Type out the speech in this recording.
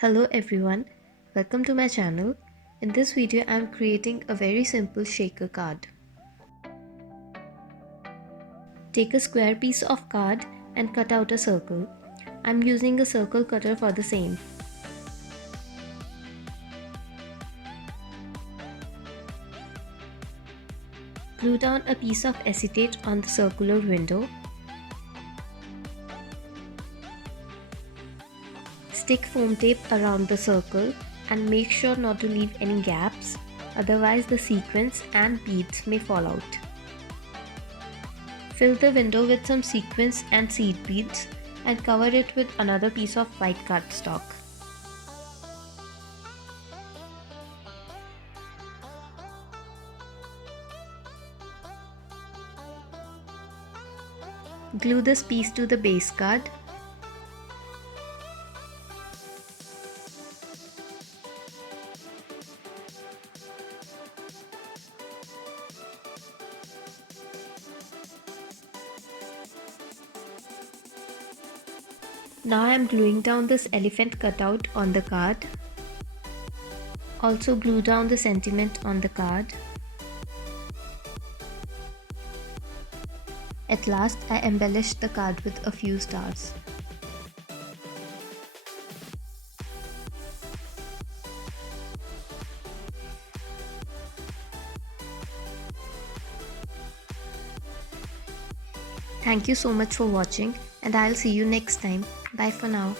Hello everyone, welcome to my channel. In this video I am creating a very simple shaker card. Take a square piece of card and cut out a circle. I am using a circle cutter for the same. Glue down a piece of acetate on the circular window. Stick foam tape around the circle and make sure not to leave any gaps, otherwise the sequins and beads may fall out. Fill the window with some sequins and seed beads and cover it with another piece of white cardstock. Glue this piece to the base card. Now I am gluing down this elephant cutout on the card. Also glue down the sentiment on the card. At last I embellished the card with a few stars. Thank you so much for watching and I'll see you next time. Bye for now.